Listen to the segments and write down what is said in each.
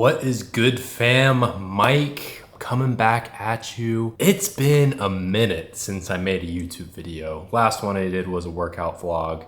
What is good, fam? Mike coming back at you. It's been a minute since I made a YouTube video. Last one I did was a workout vlog.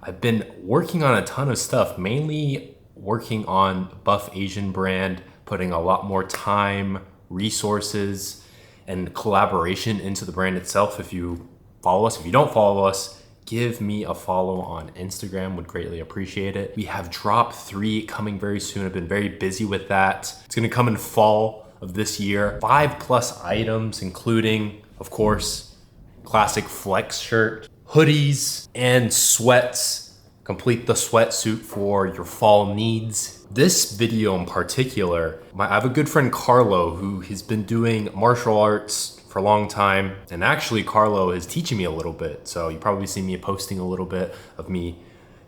I've been working on a ton of stuff, mainly working on Buff Asian brand, putting a lot more time, resources, and collaboration into the brand itself. If you follow us, if you don't follow us, give me a follow on Instagram, would greatly appreciate it. We have drop 3 coming very soon. I've been very busy with that. It's gonna come in fall of this year. 5+ items, including, of course, classic flex shirt, hoodies, and sweats. Complete the sweatsuit for your fall needs. This video in particular, I have a good friend Carlo who has been doing martial arts for a long time, and actually Carlo is teaching me a little bit, so you probably see me posting a little bit of me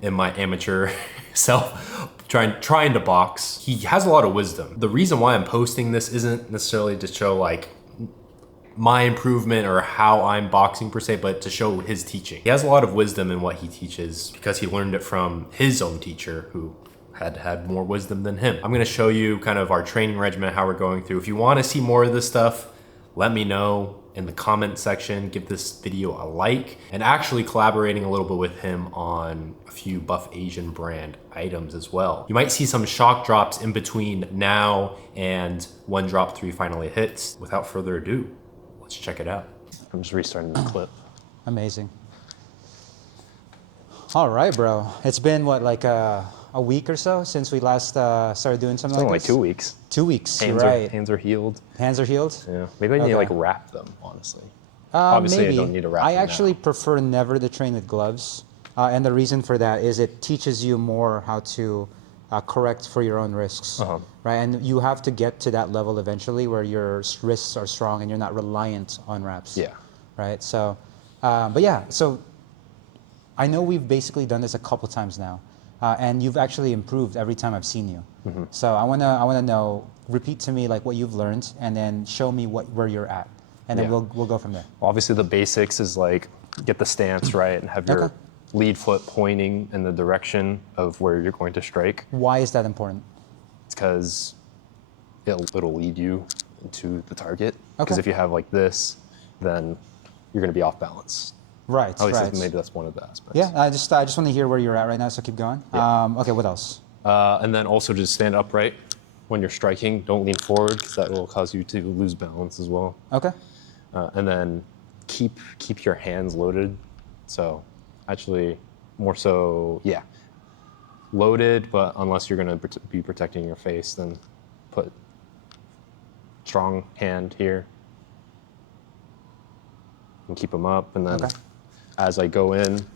in my amateur self trying to box. He has a lot of wisdom. The reason why I'm posting this isn't necessarily to show like my improvement or how I'm boxing per se, but to show his teaching. He has a lot of wisdom in what he teaches because he learned it from his own teacher who had more wisdom than him. I'm gonna show you kind of our training regimen, how we're going through. If you wanna see more of this stuff, let me know in the comment section, give this video a like, and actually collaborating a little bit with him on a few Buff Asian brand items as well. You might see some shock drops in between now and when drop 3 finally hits. Without further ado, let's check it out. I'm just restarting the clip. Amazing. All right, bro. It's been what, like a week or so since we last started doing something like this? It's only 2 weeks. 2 weeks, Hands are healed. Hands are healed? Yeah, maybe I need to like wrap them, honestly. Obviously, I don't need to wrap I them actually now. prefer never to train with gloves. And the reason for that is it teaches you more how to correct for your own risks, right? And you have to get to that level eventually where your wrists are strong and you're not reliant on wraps. Yeah. Right, so, but yeah, so I know we've basically done this a couple times now. And you've actually improved every time I've seen you. So I wanna know, repeat to me like what you've learned, and then show me where you're at, and then we'll go from there. Obviously, the basics is like get the stance right and have your lead foot pointing in the direction of where you're going to strike. Why is that important? It's because it'll lead you into the target. Because if you have like this, then you're going to be off balance. Right, At least right. maybe that's one of the aspects. Yeah, I just want to hear where you're at right now, so keep going. Yeah. Okay, what else? And then also just stand upright when you're striking. Don't lean forward because that will cause you to lose balance as well. Okay. And then keep your hands loaded. So actually more so, yeah, loaded, but unless you're going to be protecting your face, then put strong hand here and keep them up. And then as I go in,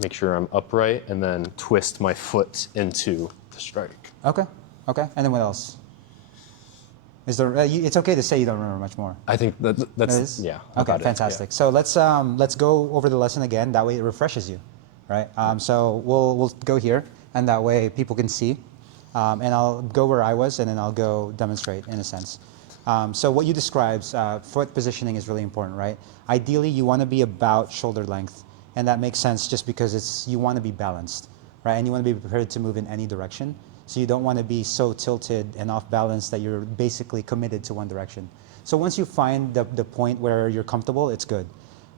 make sure I'm upright and then twist my foot into the strike. Okay, okay, and then what else? Is there? It's okay to say you don't remember much more. I think that's yeah. Okay, fantastic. Yeah. So let's go over the lesson again. That way it refreshes you, right? So we'll go here, and that way people can see. And I'll go where I was, and then I'll go demonstrate in a sense. So what you described, foot positioning is really important, right? Ideally, you want to be about shoulder length, and that makes sense just because you want to be balanced, right? And you want to be prepared to move in any direction. So you don't want to be so tilted and off balance that you're basically committed to one direction. So once you find the point where you're comfortable, it's good.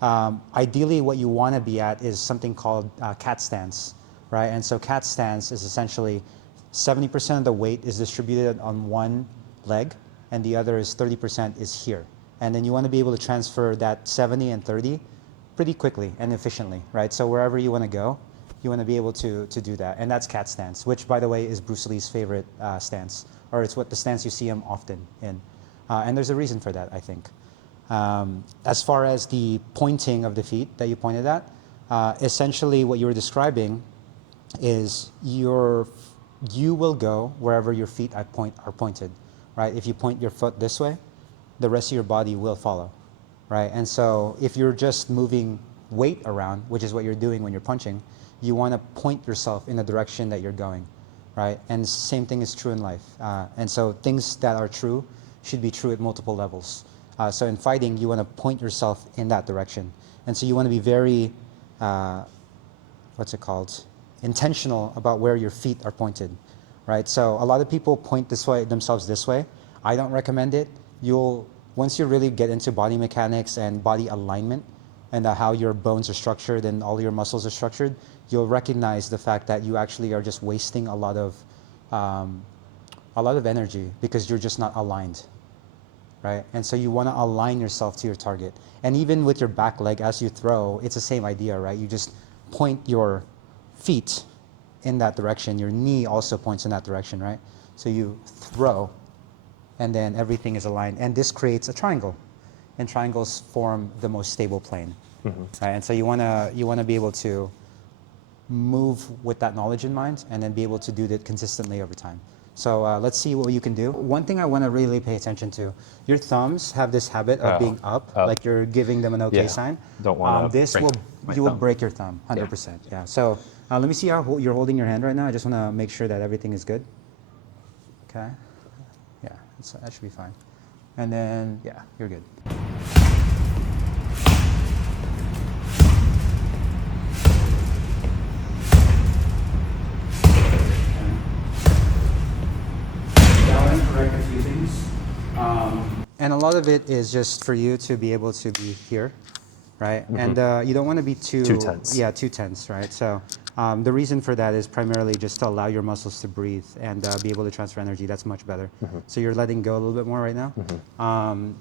Ideally, what you want to be at is something called cat stance, right? And so cat stance is essentially 70% of the weight is distributed on one leg, and the other is 30% is here. And then you want to be able to transfer that 70 and 30 pretty quickly and efficiently, right? So wherever you want to go, you want to be able to do that. And that's cat stance, which by the way is Bruce Lee's favorite stance, or it's what the stance you see him often in. And there's a reason for that, I think. As far as the pointing of the feet that you pointed at, essentially what you were describing is you will go wherever your feet are pointed, right? If you point your foot this way, the rest of your body will follow, right? And so if you're just moving weight around, which is what you're doing when you're punching, you want to point yourself in the direction that you're going, right? And same thing is true in life. And so things that are true should be true at multiple levels. So in fighting, you want to point yourself in that direction. And so you want to be very, intentional about where your feet are pointed. right? So a lot of people point themselves this way. I don't recommend it. Once you really get into body mechanics and body alignment and how your bones are structured and all your muscles are structured, you'll recognize the fact that you actually are just wasting a lot of energy because you're just not aligned, right? And so you want to align yourself to your target. And even with your back leg, as you throw, it's the same idea, right? You just point your feet in that direction. Your knee also points in that direction, right? So you throw, and then everything is aligned. And this creates a triangle. And triangles form the most stable plane. Right? And so you want to be able to move with that knowledge in mind and then be able to do that consistently over time. So let's see what you can do. One thing I want to really pay attention to, your thumbs have this habit of being up, like you're giving them an okay sign. Don't want to you will break your thumb, 100%. Yeah. So let me see how you're holding your hand right now. I just want to make sure that everything is good. Okay. Yeah, that should be fine. And then, yeah, you're good. Correct a few things. And a lot of it is just for you to be able to be here, right? And you don't want to be too tense. Yeah, too tense, right? So the reason for that is primarily just to allow your muscles to breathe and be able to transfer energy. That's much better. So you're letting go a little bit more right now.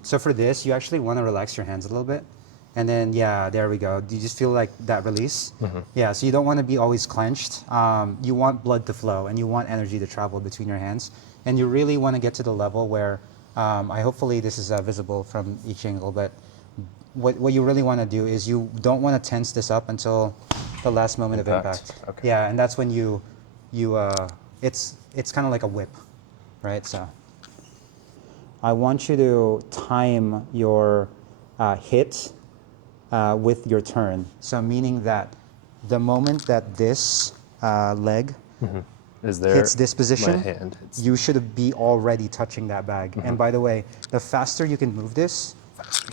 So for this, you actually want to relax your hands a little bit. And then, yeah, there we go. Do you just feel like that release? Yeah, so you don't want to be always clenched. You want blood to flow and you want energy to travel between your hands. And you really want to get to the level where, hopefully this is visible from each angle, but what you really want to do is you don't want to tense this up until the last moment of impact. Okay. Yeah, and that's when it's kind of like a whip, right? So I want you to time your hit with your turn. So meaning that the moment that this leg hits this position, you should be already touching that bag. And by the way, the faster you can move this,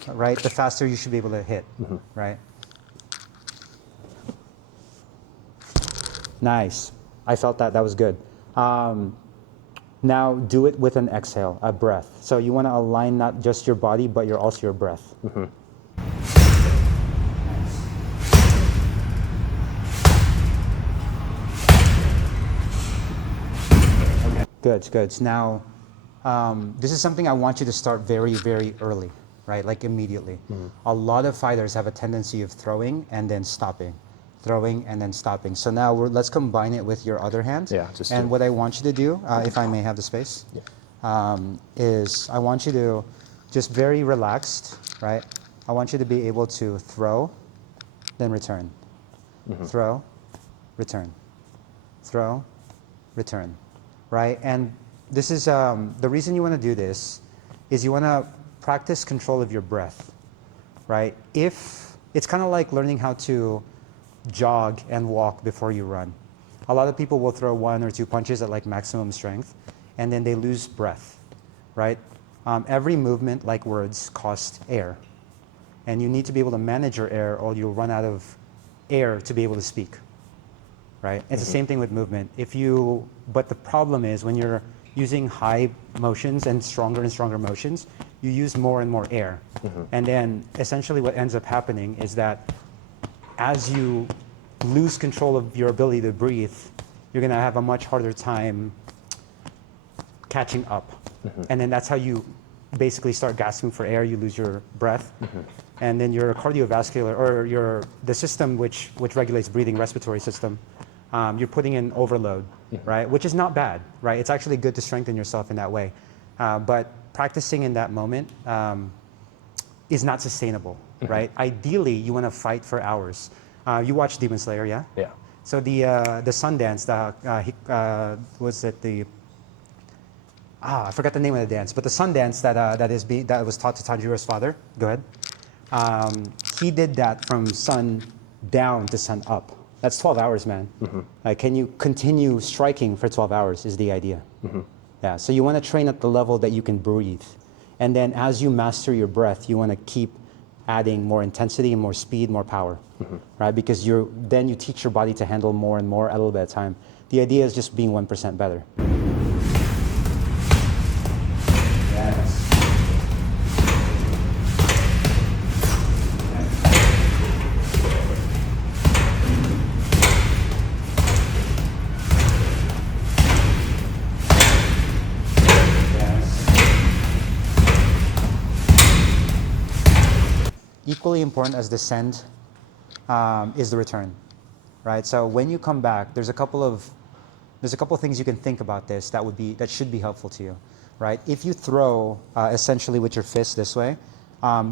right, the faster you should be able to hit, right? Nice. I felt that. That was good. Now do it with an exhale, a breath. So you want to align not just your body, but also your breath. Good, good. Now, this is something I want you to start very, very early, right? Like immediately. A lot of fighters have a tendency of throwing and then stopping, throwing and then stopping. So now let's combine it with your other hand. Yeah, and what I want you to do, if I may have the space, is I want you to just very relaxed, right? I want you to be able to throw, then return. Throw, return. Throw, return. Right? And this is the reason you want to do this is you want to practice control of your breath, right? If it's kind of like learning how to jog and walk before you run. A lot of people will throw 1 or 2 punches at like maximum strength and then they lose breath, right? Every movement, like words, costs air. And you need to be able to manage your air or you'll run out of air to be able to speak. Right? It's the same thing with movement. But the problem is when you're using high motions and stronger motions, you use more and more air. And then essentially what ends up happening is that as you lose control of your ability to breathe, you're going to have a much harder time catching up. And then that's how you basically start gasping for air, you lose your breath. And then your cardiovascular, or the system which regulates breathing, respiratory system, you're putting in overload, right? Which is not bad, right? It's actually good to strengthen yourself in that way. But practicing in that moment is not sustainable, right? Ideally, you want to fight for hours. You watch Demon Slayer, yeah? Yeah. So the Sundance, I forgot the name of the dance, but the Sundance that was taught to Tanjiro's father. Go ahead. He did that from sun down to sun up. That's 12 hours, man. Can you continue striking for 12 hours is the idea. Yeah, so you want to train at the level that you can breathe. And then as you master your breath, you want to keep adding more intensity and more speed, more power, right? Because then you teach your body to handle more and more at a little bit of time. The idea is just being 1% better. equally important as the send is the return, right? So when you come back, there's a couple of things you can think about this that should be helpful to you, right? If you throw essentially with your fist this way,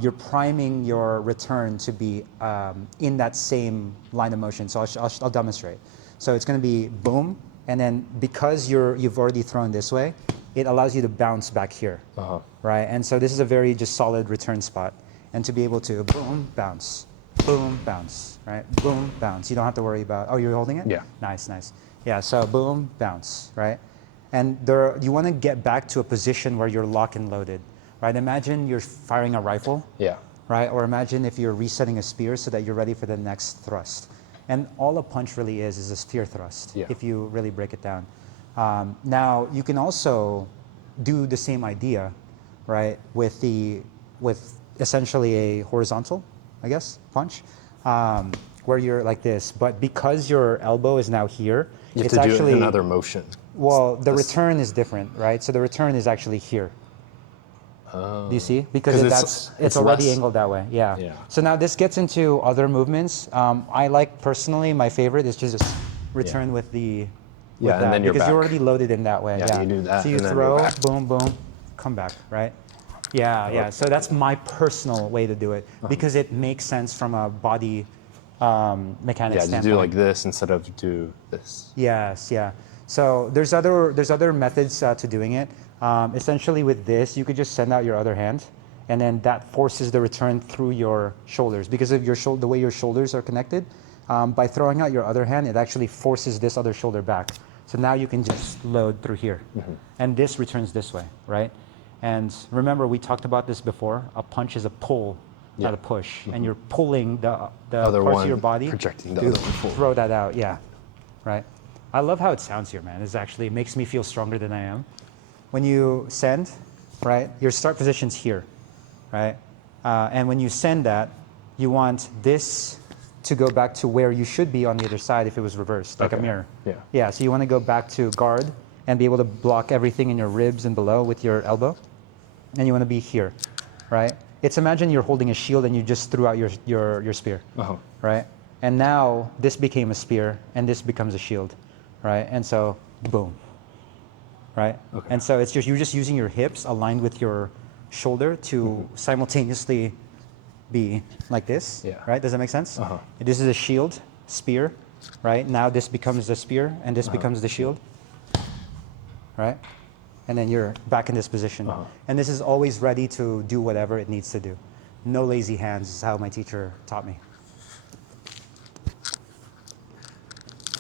you're priming your return to be in that same line of motion. So I'll demonstrate. So it's going to be boom, and then because you've already thrown this way, it allows you to bounce back here, right? And so this is a very just solid return spot, and to be able to boom, bounce, right? Boom, bounce. You don't have to worry about. Oh, you're holding it? Yeah. Nice, nice. Yeah. So boom, bounce, right? And you want to get back to a position where you're lock and loaded. Right, imagine you're firing a rifle, right? Or imagine if you're resetting a spear so that you're ready for the next thrust. And all a punch really is a spear thrust, if you really break it down. Now, you can also do the same idea, right, with essentially a horizontal, I guess, punch, where you're like this. But because your elbow is now here, You have it's to actually do another motion. Well, the return is different, right? So the return is actually here. Do you see? Because it's already angled that way. Yeah. So now this gets into other movements. I like personally, my favorite is just return with and then you're back. You're already loaded in that way. Yeah, you do that. So you throw, boom, boom, come back, right? Yeah. So that's my personal way to do it because it makes sense from a body mechanics standpoint. Yeah, you do like this instead of do this. Yes, yeah. So there's other methods to doing it. Essentially with this, you could just send out your other hand, and then that forces the return through your shoulders. Because of the way your shoulders are connected, by throwing out your other hand, it actually forces this other shoulder back. So now you can just load through here. And this returns this way, right? And remember, we talked about this before. A punch is a pull, not a push. And you're pulling the other parts one, of your body projecting the to other one. throw that out, right? I love how it sounds here, man. It makes me feel stronger than I am. When you send, right, your start position's here, right? And when you send that, you want this to go back to where you should be on the other side if it was reversed, like a mirror. Yeah, so you want to go back to guard and be able to block everything in your ribs and below with your elbow. And you want to be here, right? Imagine you're holding a shield and you just threw out your spear, right? And now this became a spear and this becomes a shield, right? And so, boom. Right? And so you're just using your hips aligned with your shoulder to simultaneously be like this, right? Does that make sense? This is a shield, spear, right? Now this becomes the spear and this becomes the shield, right? And then you're back in this position. And this is always ready to do whatever it needs to do. No lazy hands is how my teacher taught me.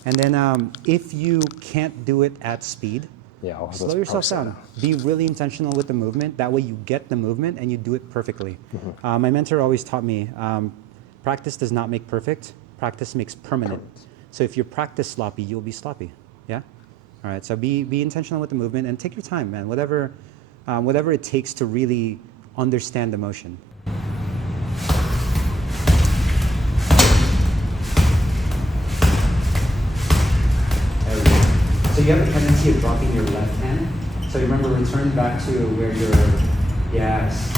And then if you can't do it at speed, slow yourself down. Be really intentional with the movement. That way you get the movement and you do it perfectly. My mentor always taught me, practice does not make perfect. Practice makes permanent. So if you practice sloppy, you'll be sloppy. Yeah? All right, so be intentional with the movement and take your time, man. Whatever it takes to really understand the motion. So you have a tendency of dropping your left hand. So remember, return back to where you're, yes.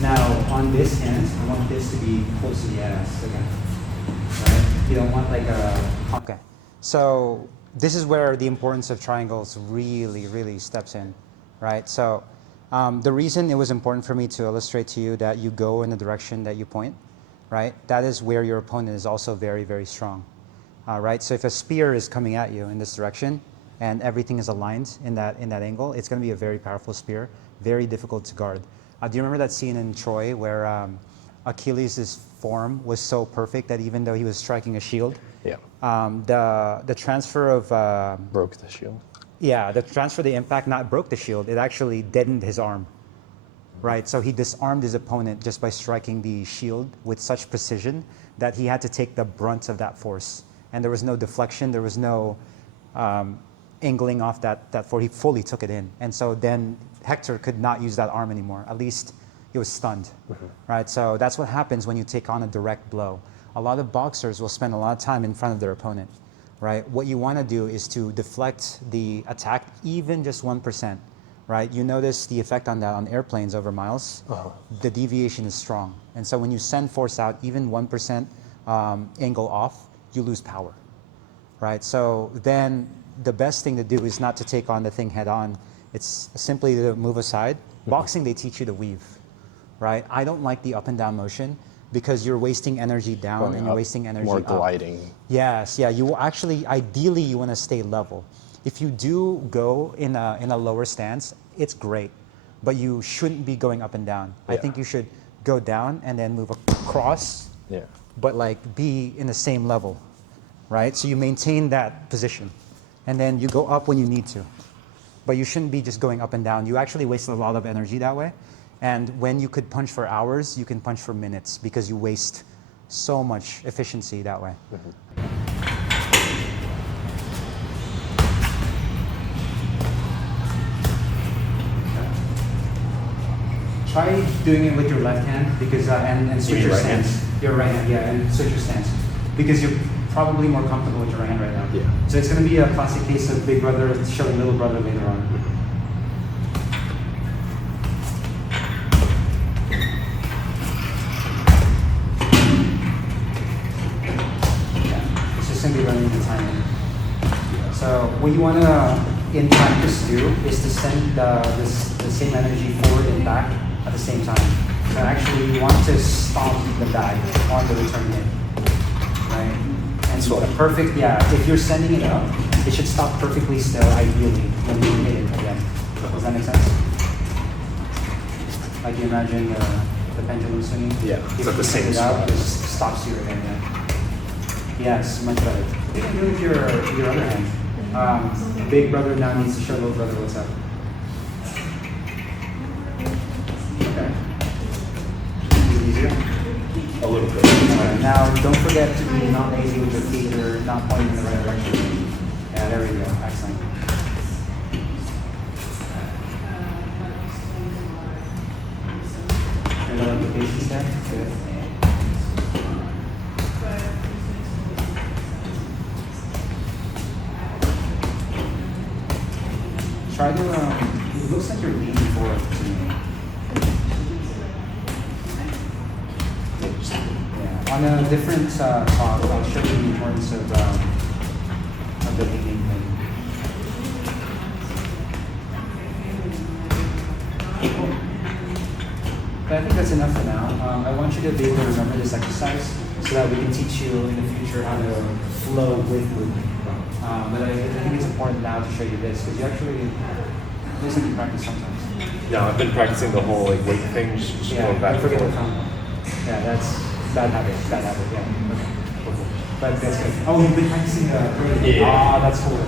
Now, on this hand, I want this to be close to the ass, okay? Right? You don't want like a, okay. So this is where the importance of triangles really steps in, right? So the reason it was important for me to illustrate to you that you go in the direction that you point, right? That is where your opponent is also very strong. Right, so if a spear is coming at you in this direction and everything is aligned in that angle, it's going to be a very powerful spear, very difficult to guard. Do you remember that scene in Troy where Achilles' form was so perfect that even though he was striking a shield, the transfer of broke the shield. Yeah, the transfer of the impact not broke the shield; it actually deadened his arm. Right, so he disarmed his opponent just by striking the shield with such precision that he had to take the brunt of that force. And there was no deflection, there was no angling off that force. He fully took it in. And so then Hector could not use that arm anymore. At least he was stunned, right? So that's what happens when you take on a direct blow. A lot of boxers will spend a lot of time in front of their opponent, right? What you want to do is to deflect the attack even just 1%, right? You notice the effect on that on airplanes over miles. The deviation is strong. And so when you send force out, even 1% angle off, you lose power, right? So then the best thing to do is not to take on the thing head on. It's simply to move aside. Boxing, they teach you to weave, right? I don't like the up and down motion because you're wasting energy down and you're wasting energy more up. gliding. Yes, yeah. You will actually, ideally, you want to stay level. If you do go in a lower stance, it's great, but you shouldn't be going up and down. I think you should go down and then move across, but like be in the same level, right? So you maintain that position, and then you go up when you need to, but you shouldn't be just going up and down. You actually waste a lot of energy that way, and when you could punch for hours, you can punch for minutes because you waste so much efficiency that way. Try doing it with your left hand because and switch your stance. Your right hand, yeah, and switch your stance because you're probably more comfortable with your right hand right now. Yeah. So it's going to be a classic case of big brother showing little brother later on. Yeah, it's just going to be learning the timing. So what you want to in practice do is to send the same energy forward and back at the same time. So actually you want to stomp the bag on the return hit, right? And so perfect, if you're sending it up, it should stop perfectly still ideally when you hit it again. Does that make sense? Like you imagine the pendulum swinging? Yeah, if it's at the you same send it out, spot. it just stops you again, Yes, much better. You can do it with your other hand. Big brother now needs to show little brother what's up. Okay. Is it easier? A little bit. Okay. Now, don't forget to be not lazy with your feet or not pointing in the right direction. Yeah, there we go. Excellent. And then the bases there. Good. Try to, it looks like you're leaning forward to me. Yeah. On a different talk, I'll show you the importance of the leaning thing. But I think that's enough for now. I want you to be able to remember this exercise so that we can teach you in the future how to flow with movement. But I think it's important now to show you this because you actually listen to practice sometimes. Yeah, I've been practicing the whole like weight thing, just going back I and forget the forth. count. Yeah, that's bad habit, yeah. Okay. But that's good. Oh, you've been practicing parade? Yeah. Ah, that's cool.